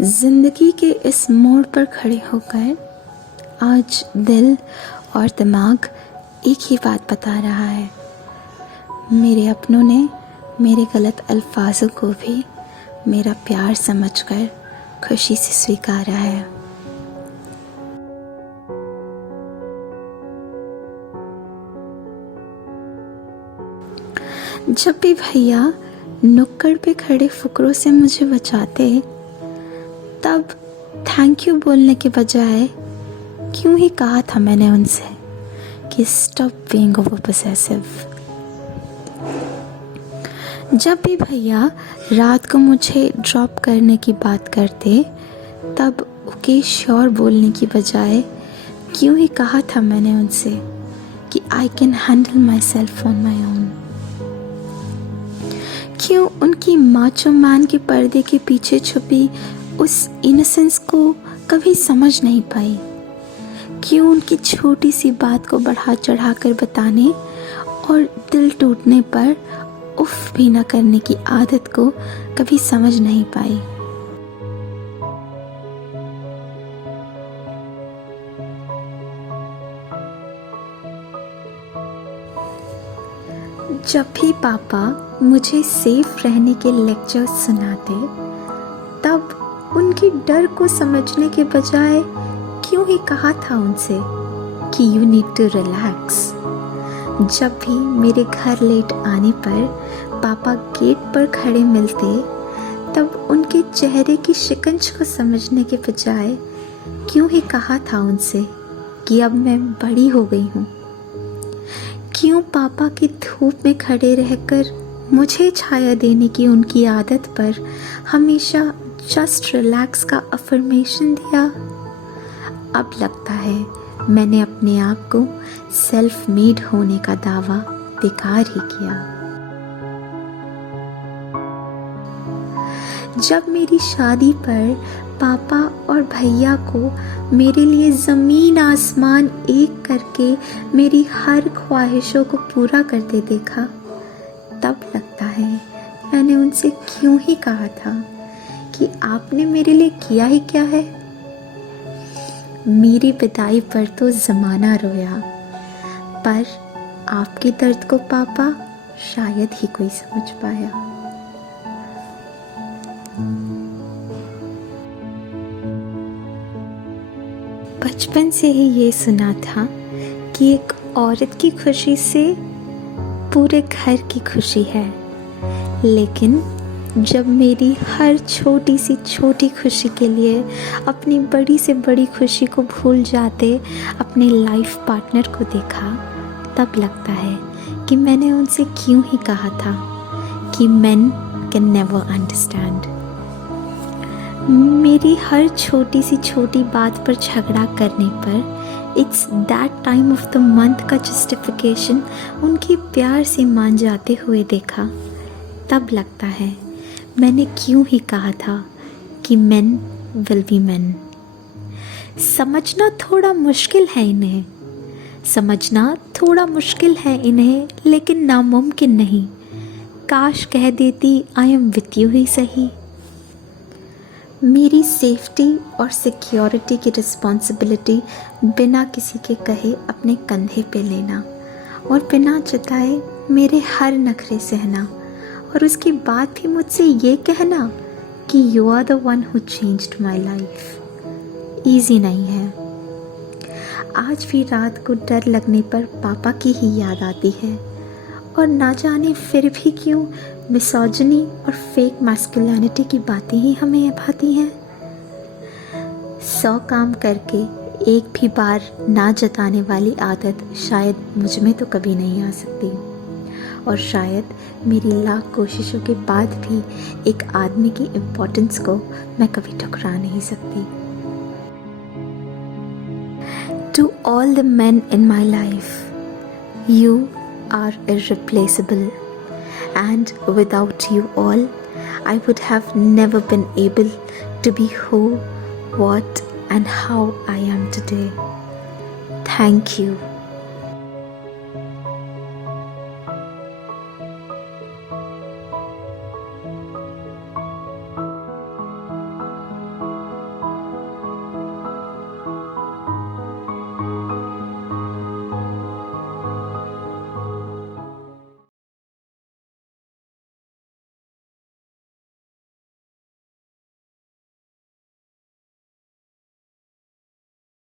जिंदगी के इस मोड़ पर खड़े होकर आज दिल और दिमाग एक ही बात बता रहा है। मेरे अपनों ने मेरे गलत अल्फाजों को भी मेरा प्यार समझकर खुशी से स्वीकारा है। जब भी भैया नुक्कड़ पे खड़े फुकरों से मुझे बचाते, तब थैंक यू बोलने के बजाय क्यों ही कहा था मैंने उनसे कि स्टॉप बीइंग ओवर पोसेसिव। जब भी भैया रात को मुझे ड्रॉप करने की बात करते, तब ओके श्योर बोलने की बजाय क्यों ही कहा था मैंने उनसे कि I can handle my self on my own. क्यों उनकी माचो मैन के पर्दे के पीछे छुपी उस इनोसेंस को कभी समझ नहीं पाई। क्यों उनकी छोटी सी बात को बढ़ा चढ़ा कर बताने और दिल टूटने पर उफ भी न करने की आदत को कभी समझ नहीं पाई। जब भी पापा मुझे सेफ रहने के लेक्चर्स सुनाते, तब उनकी डर को समझने के बजाय क्यों ही कहा था उनसे कि यू नीड टू रिलैक्स। जब भी मेरे घर लेट आने पर पापा गेट पर खड़े मिलते, तब उनके चेहरे की शिकंज को समझने के बजाय क्यों ही कहा था उनसे कि अब मैं बड़ी हो गई हूँ। क्यों पापा की धूप में खड़े रहकर मुझे छाया देने की उनकी आदत पर हमेशा जस्ट रिलैक्स का अफर्मेशन दिया। अब लगता है मैंने अपने आप को सेल्फ मेड होने का दावा बेकार ही किया। जब मेरी शादी पर पापा और भैया को मेरे लिए ज़मीन आसमान एक करके मेरी हर ख्वाहिशों को पूरा करते देखा, तब लगता है मैंने उनसे क्यों ही कहा था कि आपने मेरे लिए किया ही क्या है। मेरी विदाई पर तो ज़माना रोया, पर आपके दर्द को पापा शायद ही कोई समझ पाया। बचपन से ही ये सुना था कि एक औरत की खुशी से पूरे घर की खुशी है, लेकिन जब मेरी हर छोटी सी छोटी खुशी के लिए अपनी बड़ी से बड़ी खुशी को भूल जाते अपने लाइफ पार्टनर को देखा, तब लगता है कि मैंने उनसे क्यों ही कहा था कि men can never understand। मेरी हर छोटी सी छोटी बात पर झगड़ा करने पर it's that time of the month का जस्टिफिकेशन उनके प्यार से मान जाते हुए देखा, तब लगता है मैंने क्यों ही कहा था कि men will be men। समझना थोड़ा मुश्किल है इन्हें, समझना थोड़ा मुश्किल है इन्हें, लेकिन नामुमकिन नहीं। काश कह देती आई एम विथ यू ही सही। मेरी सेफ्टी और सिक्योरिटी की रिस्पॉन्सिबिलिटी बिना किसी के कहे अपने कंधे पे लेना और बिना जताए मेरे हर नखरे सहना, और उसके बाद भी मुझसे ये कहना कि you are the one who changed my life, easy नहीं है। आज भी रात को डर लगने पर पापा की ही याद आती है, और ना जाने फिर भी क्यों मिसोजिनी और फेक मैस्कुलिनिटी की बातें ही हमें भाती हैं। 100 काम करके एक भी बार ना जताने वाली आदत शायद मुझ में तो कभी नहीं आ सकती, और शायद मेरी लाख कोशिशों के बाद भी एक आदमी की इम्पोर्टेंस को मैं कभी ठुकरा नहीं सकती। To all the men in my life, you are irreplaceable, and without you all, I would have never been able to be who, what, and how I am today. Thank you.